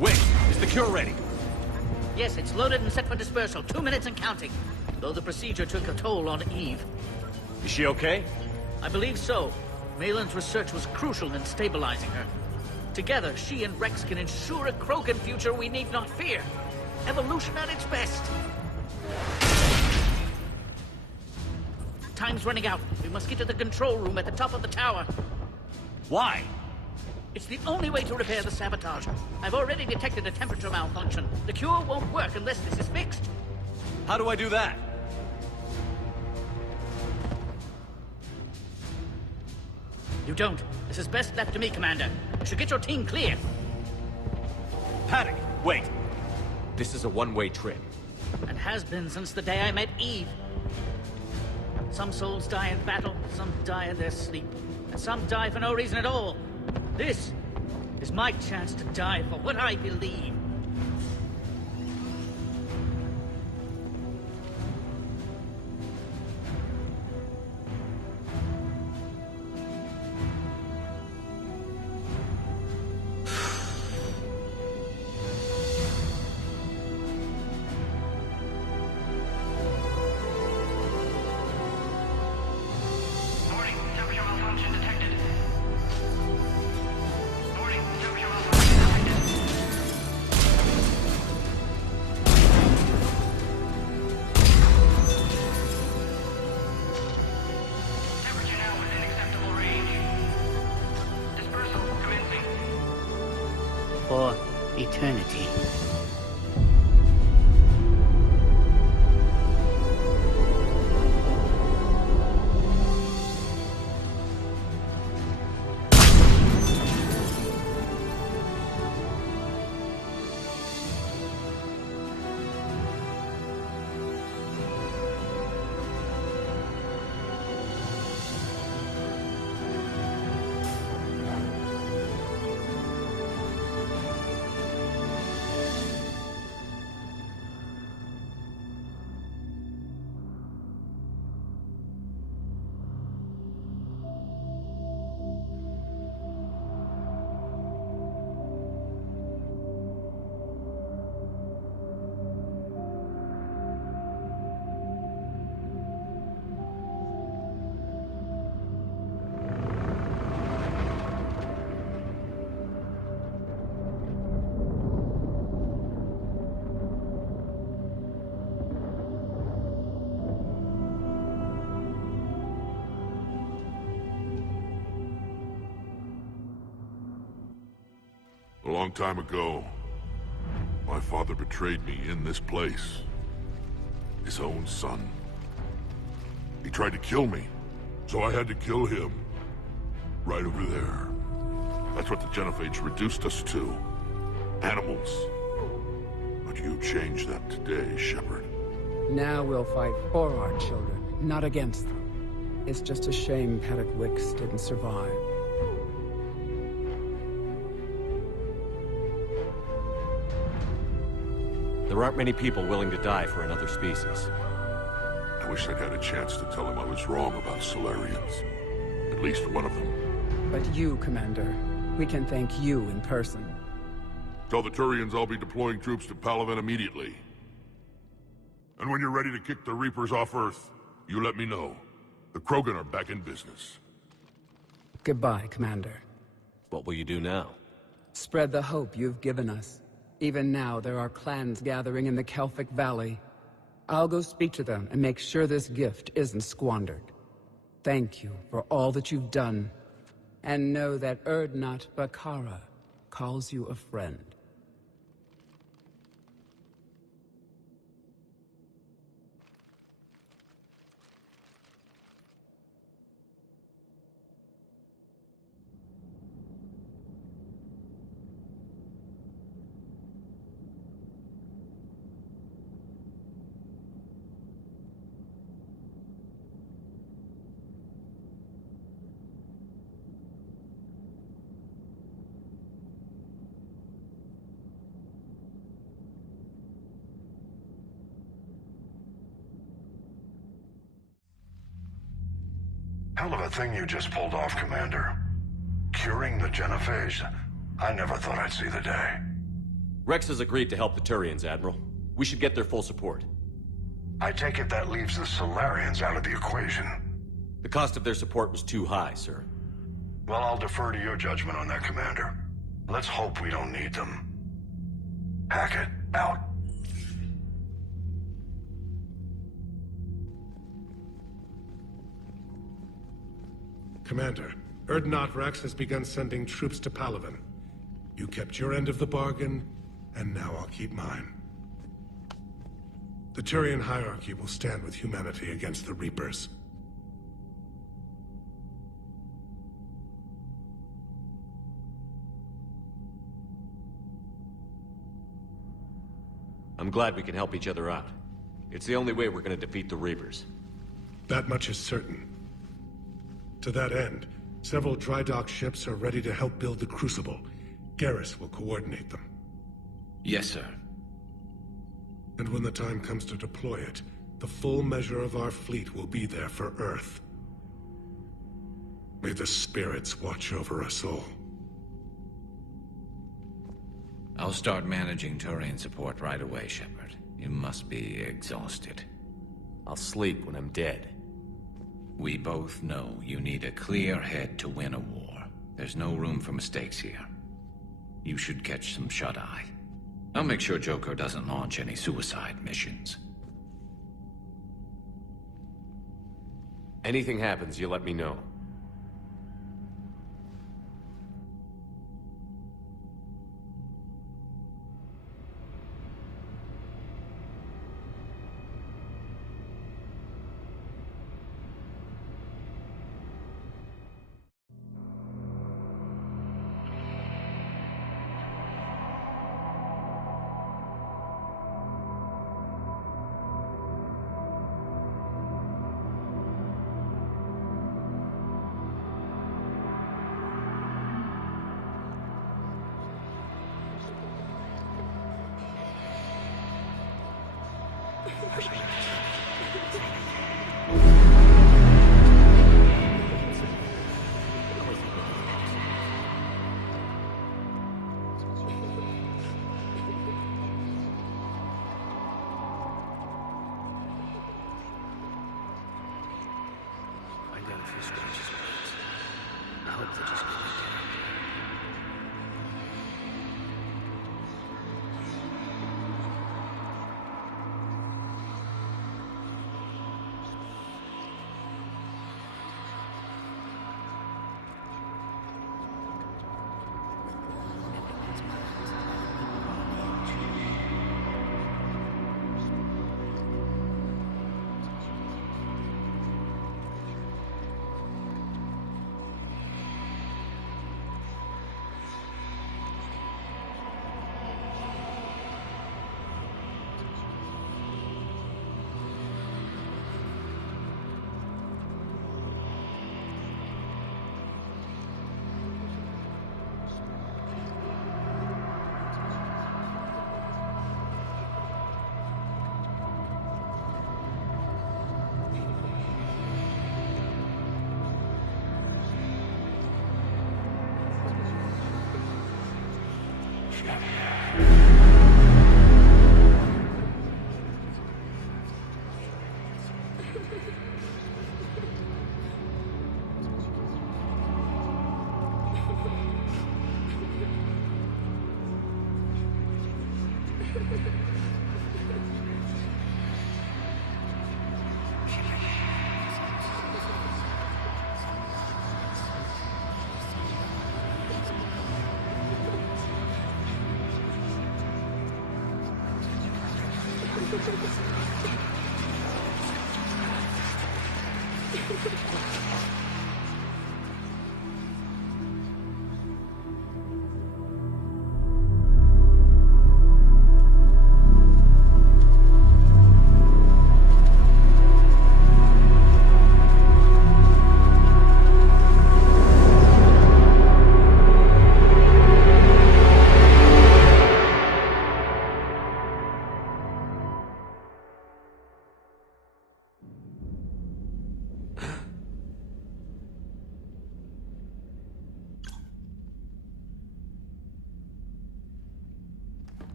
Wick, is the cure ready? Yes, it's loaded and set for dispersal. 2 minutes and counting. Though the procedure took a toll on Eve. Is she okay? I believe so. Malin's research was crucial in stabilizing her. Together, she and Rex can ensure a Krogan future we need not fear. Evolution at its best. Time's running out. We must get to the control room at the top of the tower. Why? It's the only way to repair the sabotage. I've already detected a temperature malfunction. The cure won't work unless this is fixed. How do I do that? You don't. This is best left to me, Commander. You should get your team clear. Paddock, wait. This is a one-way trip. And has been since the day I met Eve. Some souls die in battle, some die in their sleep, and some die for no reason at all. This is my chance to die for what I believe. For eternity. A long time ago, my father betrayed me in this place. His own son. He tried to kill me, so I had to kill him. Right over there. That's what the Genophage reduced us to. Animals. But you changed that today, Shepard. Now we'll fight for our children, not against them. It's just a shame Paddock Wicks didn't survive. There aren't many people willing to die for another species. I wish I'd had a chance to tell him I was wrong about Solarians. At least one of them. But you, Commander, we can thank you in person. Tell the Turians I'll be deploying troops to Palaven immediately. And when you're ready to kick the Reapers off Earth, you let me know. The Krogan are back in business. Goodbye, Commander. What will you do now? Spread the hope you've given us. Even now, there are clans gathering in the Kelphic Valley. I'll go speak to them and make sure this gift isn't squandered. Thank you for all that you've done. And know that Erdnot Bakara calls you a friend. Hell of a thing you just pulled off, Commander. Curing the Genophage? I never thought I'd see the day. Rex has agreed to help the Turians, Admiral. We should get their full support. I take it that leaves the Solarians out of the equation. The cost of their support was too high, sir. Well, I'll defer to your judgment on that, Commander. Let's hope we don't need them. Hackett, out. Commander, Erdnot Rex has begun sending troops to Palaven. You kept your end of the bargain, and now I'll keep mine. The Turian hierarchy will stand with humanity against the Reapers. I'm glad we can help each other out. It's the only way we're gonna defeat the Reapers. That much is certain. To that end, several dry dock ships are ready to help build the Crucible. Garrus will coordinate them. Yes, sir. And when the time comes to deploy it, the full measure of our fleet will be there for Earth. May the spirits watch over us all. I'll start managing Turian support right away, Shepard. You must be exhausted. I'll sleep when I'm dead. We both know you need a clear head to win a war. There's no room for mistakes here. You should catch some shut-eye. I'll make sure Joker doesn't launch any suicide missions. Anything happens, you let me know.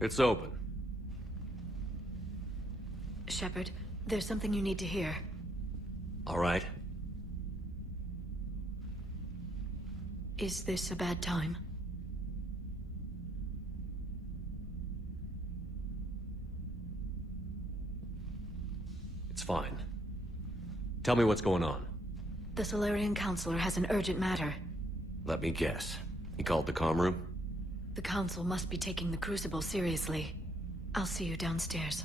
It's open. Shepard, there's something you need to hear. All right. Is this a bad time? It's fine. Tell me what's going on. The Solarian Counselor has an urgent matter. Let me guess. He called the comm room? The Council must be taking the Crucible seriously. I'll see you downstairs.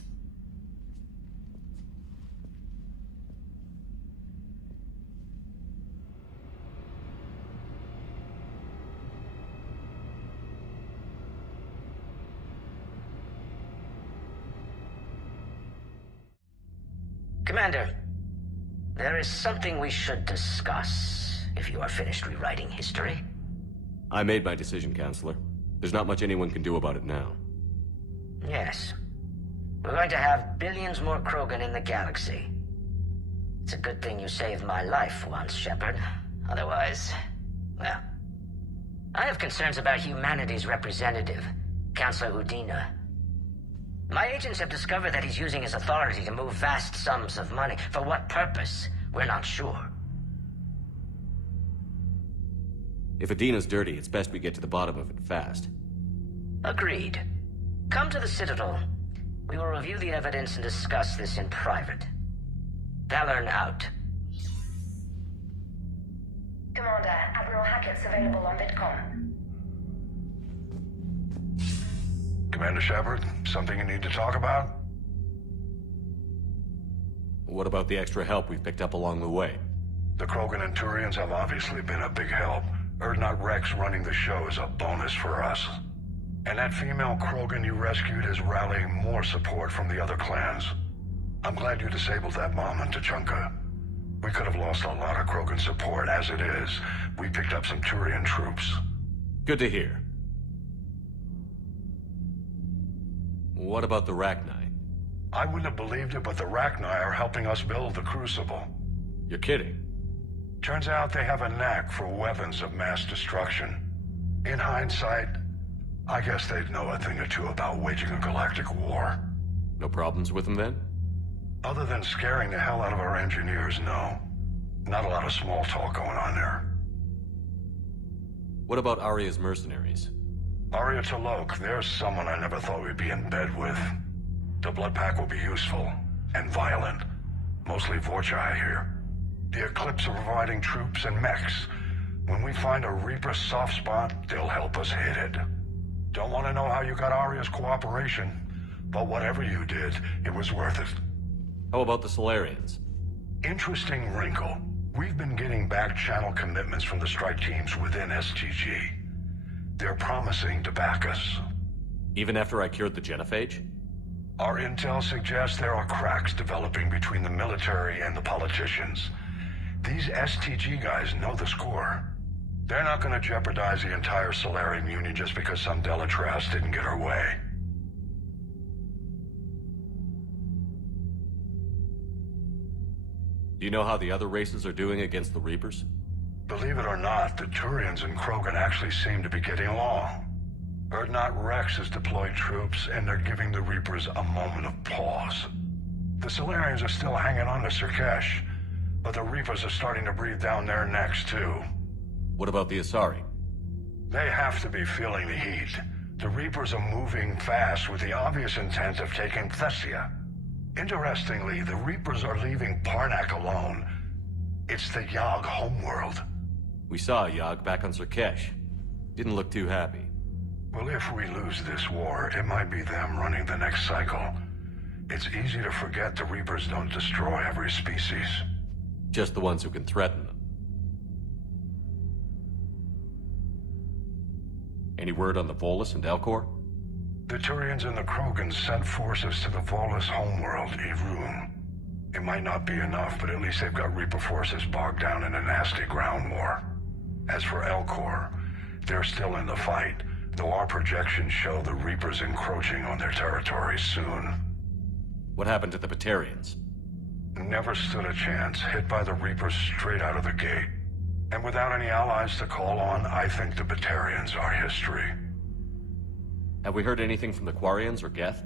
Commander, there is something we should discuss, if you are finished rewriting history. I made my decision, Counselor. There's not much anyone can do about it now. Yes. We're going to have billions more Krogan in the galaxy. It's a good thing you saved my life once, Shepard. Otherwise, well... I have concerns about humanity's representative, Counselor Udina. My agents have discovered that he's using his authority to move vast sums of money. For what purpose? We're not sure. If Adina's dirty, it's best we get to the bottom of it fast. Agreed. Come to the Citadel. We will review the evidence and discuss this in private. Valorn out. Commander, Admiral Hackett's available on VidCom. Commander Shepard, something you need to talk about? What about the extra help we've picked up along the way? The Krogan and Turians have obviously been a big help. Urdnot Rex running the show is a bonus for us. And that female Krogan you rescued is rallying more support from the other clans. I'm glad you disabled that bomb in Tuchanka. We could have lost a lot of Krogan support. As it is, we picked up some Turian troops. Good to hear. What about the Rachni? I wouldn't have believed it, but the Rachni are helping us build the Crucible. You're kidding. Turns out they have a knack for weapons of mass destruction. In hindsight, I guess they'd know a thing or two about waging a galactic war. No problems with them then? Other than scaring the hell out of our engineers, no. Not a lot of small talk going on there. What about Aria's mercenaries? Aria T'Loak, there's someone I never thought we'd be in bed with. The blood pack will be useful, and violent. Mostly Vorcha, I hear. The Eclipse are providing troops and mechs. When we find a Reaper soft spot, they'll help us hit it. Don't want to know how you got Aria's cooperation, but whatever you did, it was worth it. How about the Solarians? Interesting wrinkle. We've been getting back-channel commitments from the strike teams within STG. They're promising to back us. Even after I cured the genophage? Our intel suggests there are cracks developing between the military and the politicians. These STG guys know the score. They're not going to jeopardize the entire Solarian Union just because some Delatras didn't get her way. Do you know how the other races are doing against the Reapers? Believe it or not, the Turians and Krogan actually seem to be getting along. Urdnot Rex has deployed troops, and they're giving the Reapers a moment of pause. The Solarians are still hanging on to Surkesh, but the Reapers are starting to breathe down their necks, too. What about the Asari? They have to be feeling the heat. The Reapers are moving fast with the obvious intent of taking Thessia. Interestingly, the Reapers are leaving Parnak alone. It's the Yogg homeworld. We saw Yogg back on Surkesh. Didn't look too happy. Well, if we lose this war, it might be them running the next cycle. It's easy to forget the Reapers don't destroy every species. Just the ones who can threaten them. Any word on the Volus and Elcor? The Turians and the Krogans sent forces to the Volus homeworld, Irun. It might not be enough, but at least they've got Reaper forces bogged down in a nasty ground war. As for Elcor, they're still in the fight, though our projections show the Reapers encroaching on their territory soon. What happened to the Batarians? Never stood a chance, hit by the Reapers straight out of the gate. And without any allies to call on, I think the Batarians are history. Have we heard anything from the Quarians or Geth?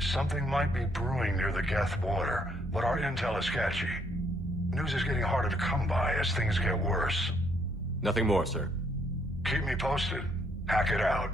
Something might be brewing near the Geth border, but our intel is sketchy. News is getting harder to come by as things get worse. Nothing more, sir. Keep me posted. Hack it out.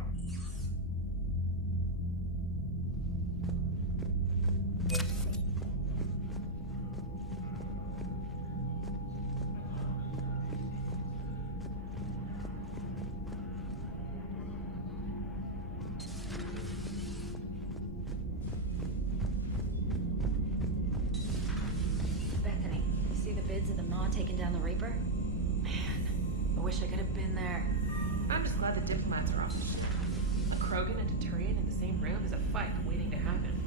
Bethany, you see the bids of the Maw taking down the Reaper? Man, I wish I could have been there. I'm just glad the diplomats are off. A Krogan and a Turian in the same room is a fight waiting to happen.